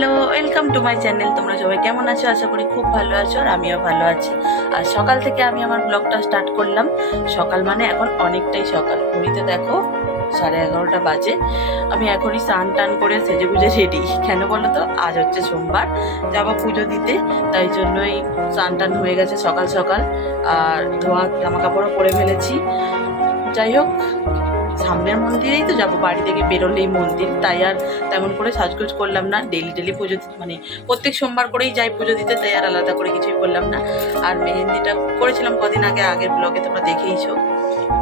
Hello welcome to my channel তোমরা সবাই কেমন আছো? আশা করি খুব ভালো আছো আর আমিও ভালো আছি। আর সকাল থেকে আমি আমার ব্লগটা স্টার্ট করলাম। সকাল মানে এখন অনেকটাই সকাল। ঘড়িতে দেখো, সাড়ে এগারোটা বাজে। আমি এখনই স্নান টান করে সেজে গুজে রেডি কেন বলো তো? আজ হচ্ছে সোমবার। যাব পুজো দিতে। তাই জন্যই স্নান টান হয়ে গেছে সকাল সকাল। আর ধোয়া জামা কাপড়ও পরে ফেলেছি। যাই হোক সামনের মন্দিরেই তো যাব, বাড়ি থেকে বেরোলেই মন্দির। তাই আর তেমন করে সাজগোজ করলাম না ডেলি ডেলি পুজো মানে প্রত্যেক সোমবার করেই যাই পুজো দিতে, তাই আর আলাদা করে কিছুই করলাম না। আর মেহেন্দিটা করেছিলাম কদিন আগে, আগের ব্লগে তোমরা দেখেইছো।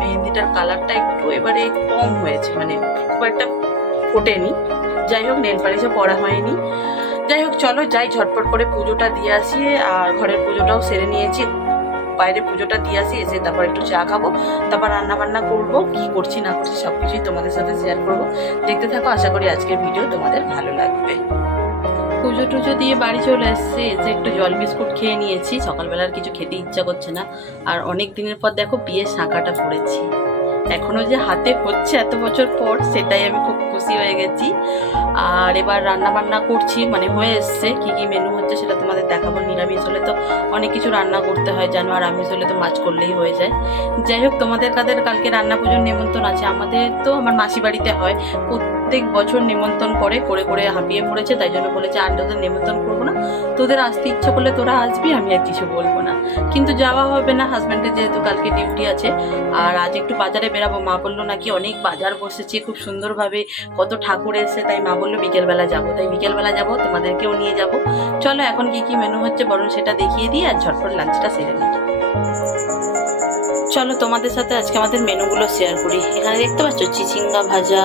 মেহেন্দিটার কালারটা একটু এবারে কম হয়েছে মানে খুব একটা ফোটেনি। যাই হোক নেল পালিশও পরা হয়নি। যাই হোক, চলো যাই, ঝটপট করে পুজোটা দিয়ে আসি আর ঘরের পুজোটাও সেরে নিয়েছি। বাইরে পুজোটা দিয়ে আসি, এসে তারপর একটু চা খাব, তারপর রান্না বান্না করব, কি করছি না করছি সব কিছুই তোমাদের সাথে শেয়ার করব। দেখতে থাকো, আশা করি আজকের ভিডিও তোমাদের ভালো লাগবে। পুজো টুজো দিয়ে বাড়ি চলে এসছে, এসে একটু জল বিস্কুট খেয়ে নিয়েছি, সকালবেলার কিছু খেতে ইচ্ছা করছে না। আর অনেক দিনের পর দেখো বিয়ের শাঁখাটা পড়েছি। এখনও যে হাতে হচ্ছে এত বছর পর, সেটাই আমি খুব খুশি হয়ে গেছি। আর এবার রান্না বান্না করছি মানে হয়ে এসছে। কী কী মেনু হচ্ছে সেটা তোমাদের দেখাবো নিরামিষ হলে তো অনেক কিছু রান্না করতে হয়, জানো, আর আমিষ হলে তো মাছ করলেই হয়ে যায়। যাই হোক, তোমাদের কাদের কালকে রান্না পুজোর নিমন্ত্রণ আছে? আমাদের তো আমার মাসি বাড়িতে হয়। প্রত্যেক বছর নিমন্ত্রণ করে করে করে হাঁপিয়ে পড়েছে, তাই জন্য বলেছে, আর তোদের নিমন্ত্রণ করব না। তোদের আসতে ইচ্ছা করলে তোরা আসবি, আমি আর কিছু বলব না। কিন্তু যাওয়া হবে না হাজব্যান্ডের যেহেতু কালকে ডিউটি আছে, আর আজ একটু বাজারে বেরাবো, মা বলল নাকি অনেক বাজার বসেছে, খুব সুন্দরভাবে কত ঠাকুর এসে তাই মা বলল বিকেলবেলা যাব। তাই বিকেলবেলা যাব, তোমাদেরকেও নিয়ে যাব। চলো এখন কি কি মেনু হচ্ছে, বরং সেটা দেখিয়ে দিই, আর ঝটপট লাঞ্চটা সেরে নিই। চলো তোমাদের সাথে আজকে আমাদের মেনুগুলো শেয়ার করি। এখানে দেখতে পাচ্ছ, চিচিঙ্গা ভাজা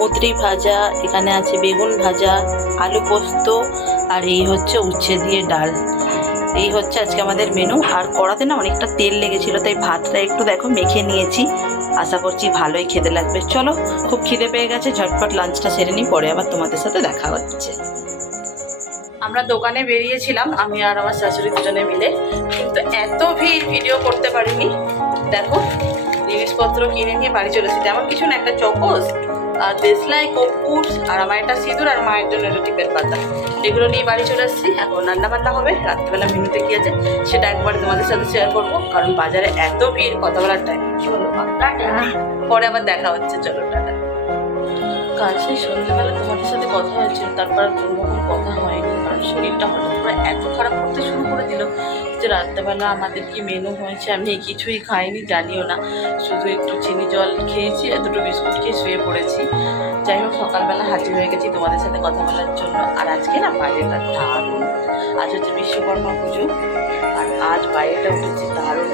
কুঁদরি ভাজা, এখানে আছে বেগুন ভাজা, আলু পোস্ত, আর এই হচ্ছে উচ্ছে দিয়ে ডাল। এই হচ্ছে আজকে আমাদের মেনু আর কড়াতে না অনেকটা তেল লেগেছিল, তাই ভাতটা একটু দেখো মেখে নিয়েছি। আশা করছি ভালোই খেতে লাগবে। চলো, খুব খিদে পেয়ে গেছে, ঝটপট লাঞ্চটা সেরে নিই, পরে আবার তোমাদের সাথে দেখা হচ্ছে। আমরা দোকানে বেরিয়েছিলাম, আমি আর আমার শাশুড়ি দুজনে মিলে। কিন্তু এত ভিড় ভিডিও করতে পারিনি। দেখো, জিনিসপত্র কিনে নিয়ে বাড়ি চলেছি। তেমন কিছু না, একটা চকোস আর দেশলাই কর্পূর আর আমার একটা সিঁদুর আর মায়ের জন্য একটা টিপের পাতা। এগুলো নিয়ে বাড়ি চলে আসছি। এখন রান্না বান্না হবে। রাত্রিবেলা মেনুতে কি আছে সেটা একবার তোমাদের সাথে শেয়ার করব। কারণ বাজারে এত ভিড় কথা বলার টাইম কি পরে আবার দেখা হচ্ছে। চলো টাটা। কাল সেই সন্ধ্যাবেলা তোমাদের সাথে কথা হয়েছিল তারপর আর কোনো রকম কথা হয়নি। শরীরটা হঠাৎ করে এত খারাপ করতে শুরু করে দিল যে রাত্রেবেলা আমাদের কি মেনু হয়েছে, আমি কিছুই খাইনি, জানিও না। শুধু একটু চিনি জল খেয়েছি আর দুটো বিস্কুট খেয়ে শুয়ে পড়েছি। যাই হোক, সকালবেলা হাজির হয়ে গেছি তোমাদের সাথে কথা বলার জন্য। আর আজকে না বাইরেটা দারুণ। আজ হচ্ছে বিশ্বকর্মা পুজো, আর আজ বাইরেটা উঠেছে দারুণ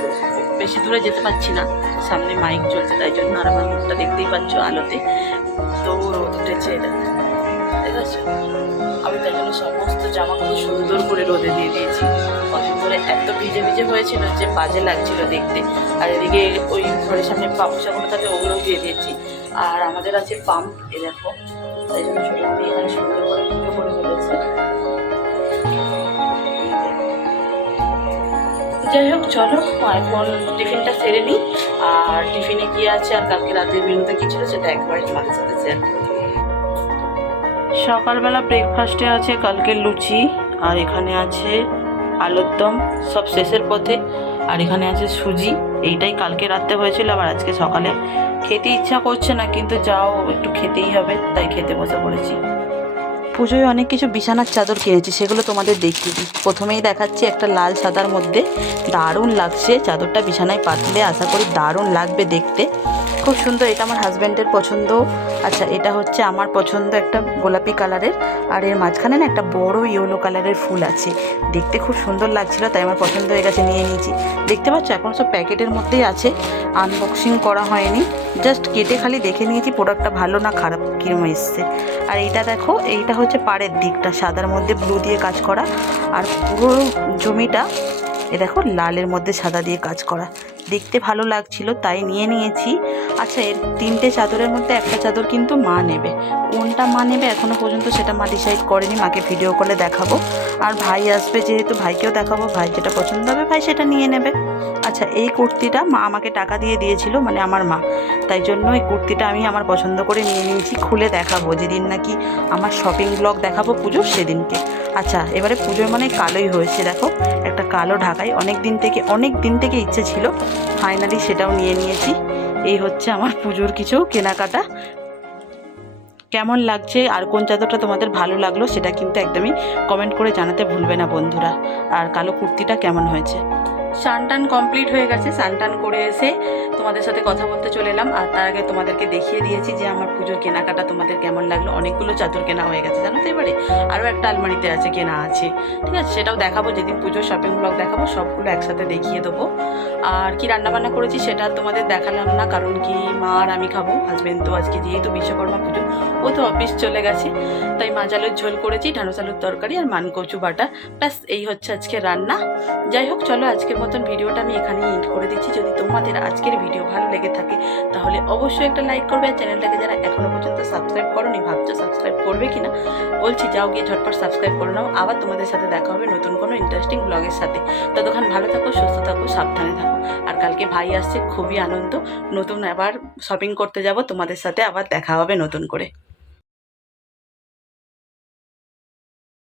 বেশি দূরে যেতে পারছি না, সামনে মাইক চলছে, তাই জন্য আর আমার মুখটা দেখতেই পাচ্ছ আলোতে। তো রোদ উঠেছে, এটা আছে। আমি তাই জন্য সমস্ত জামা কাপড় সুন্দর করে রোদে দিয়ে দিয়েছি। কদিন ধরে এত ভিজে ভিজে হয়েছিল যে বাজে লাগছিল দেখতে। আর এদিকে ওই ঘরের সামনে পাপুসাগুলো থাকে ওগুলোও দিয়ে দিয়েছি। আর আমাদের আছে পাম্প এ দেখো। তাই জন্য আমি এখানে সুন্দর করে পুজো করে ফেলেছি। যাই হোক, চলো এখন টিফিনটা সেরে নিই। আর টিফিনে কি আছে আর কালকে রাতের মেনুতে কি ছিল সেটা একবারে তোমাদের সাথে শেয়ার করব। সকালবেলা ব্রেকফাস্টে আছে কালকে লুচি, আর এখানে আছে আলুর দম, সব শেষের পথে। আর এখানে আছে সুজি, এইটাই কালকে রাত্রে হয়েছিল, আবার আজকে সকালে। খেতে ইচ্ছা করছে না, কিন্তু যাও, একটু খেতেই হবে, তাই খেতে বসে পড়েছি। পুজোয় অনেক কিছু বিছানার চাদর কিনেছি সেগুলো তোমাদের দেখিয়ে দিই। প্রথমেই দেখাচ্ছি একটা লাল সাদার মধ্যে দারুণ লাগছে, চাদরটা বিছানায় পাতলে, আশা করি দারুণ লাগবে দেখতে। খুব সুন্দর, এটা আমার হাজব্যান্ডের পছন্দ। আচ্ছা এটা হচ্ছে আমার পছন্দ একটা গোলাপি কালারের, আর এর মাঝখানে না একটা বড় ইয়েলো কালারের ফুল আছে। দেখতে খুব সুন্দর লাগছিল, তাই আমার পছন্দ হয়ে গেছে, নিয়ে নিয়েছি। দেখতে পাচ্ছ, এখন সব প্যাকেটের মধ্যেই আছে। আনবক্সিং করা হয়নি জাস্ট কেটে খালি দেখে নিয়েছি প্রোডাক্টটা ভালো না খারাপ, কিরম এসছে। আর এইটা দেখো, এইটা হচ্ছে পাড়ের দিকটা, সাদার মধ্যে ব্লু দিয়ে কাজ করা। আর পুরো জমিটা, এ দেখো, লালের মধ্যে সাদা দিয়ে কাজ করা। দেখতে ভালো লাগছিল, তাই নিয়ে নিয়েছি। আচ্ছা এর তিনটে চাদরের মধ্যে একটা চাদর কিন্তু মা নেবে। কোনটা মা নেবে এখনও পর্যন্ত সেটা মা ডিসাইড করেনি, মাকে ভিডিও কলে দেখাবো। আর ভাই আসবে যেহেতু ভাইকেও দেখাবো, ভাই যেটা পছন্দ হবে ভাই সেটা নিয়ে নেবে। আচ্ছা এই কুর্তিটা মা আমাকে টাকা দিয়ে দিয়েছিল মানে আমার মা। তাই জন্য এই কুর্তিটা আমি আমার পছন্দ করে নিয়ে নিয়েছি, খুলে দেখাবো। যেদিন নাকি আমার শপিং ব্লগ দেখাবো পুজোর সেদিনকে। আচ্ছা এবারে পুজোর মানে কালোই হয়েছে, দেখো। একটা কালো ঢাকাই অনেক দিন থেকে, অনেক দিন থেকে ইচ্ছে ছিল ফাইনালি সেটাও নিয়ে নিয়েছি। এই হচ্ছে আমার পুজোর কিছু কেনাকাটা। কেমন লাগছে আর কোন চাদরটা তোমাদের ভালো লাগল সেটা কিন্তু একদমই কমেন্ট করে জানাতে ভুলবে না বন্ধুরা। আর কালো কুর্তিটা কেমন হয়েছে? স্নান কমপ্লিট হয়ে গেছে স্নান করে এসে তোমাদের সাথে কথা বলতে চলে এলাম। আর তার আগে তোমাদেরকে দেখিয়ে দিয়েছি যে আমার পুজোর কেনাকাটা তোমাদের কেমন লাগল। অনেকগুলো চাদর কেনা হয়ে গেছে, জানো তো এবারে? আরও একটা আলমারিতে আছে কেনা আছে। ঠিক আছে, সেটাও দেখাবো, যেদিন পুজোর শপিং ব্লগ দেখাবো, সবগুলো একসাথে দেখিয়ে দেবো। আর কি রান্নাবান্না করেছি সেটা তোমাদের দেখালাম না, কারণ কি মা আর আমি খাব। হাজবেন্ড তো আজকে যেহেতু বিশ্বকর্মা পুজো, ও তো অফিস চলে গেছে। তাই মাজালের ঝোল করেছি, ঢাঁড়স আলুর তরকারি আর মানকচু বাটা। প্লাস এই হচ্ছে আজকে রান্না। যাই হোক, চলো আজকের মতন ভিডিওটা আমি এখানেই এন্ড করে দিচ্ছি। যদি তোমাদের আজকের ভিডিও ভালো লেগে থাকে, তাহলে অবশ্যই একটা লাইক করবে। আর চ্যানেলটাকে যারা এখনও পর্যন্ত সাবস্ক্রাইব করোনি, ভাবছ সাবস্ক্রাইব করবে কিনা? বলছি, যাও গিয়ে ঝটপট সাবস্ক্রাইব করে নাও। আবার তোমাদের সাথে দেখা হবে নতুন কোনো ইন্টারেস্টিং ব্লগের সাথে। ততক্ষণ ভালো থাকো, সুস্থ থাকো, সাবধানে থাকো। আর কালকে ভাই আসছে, খুবই আনন্দ। নতুন আবার শপিং করতে যাব, তোমাদের সাথে আবার দেখা হবে নতুন করে।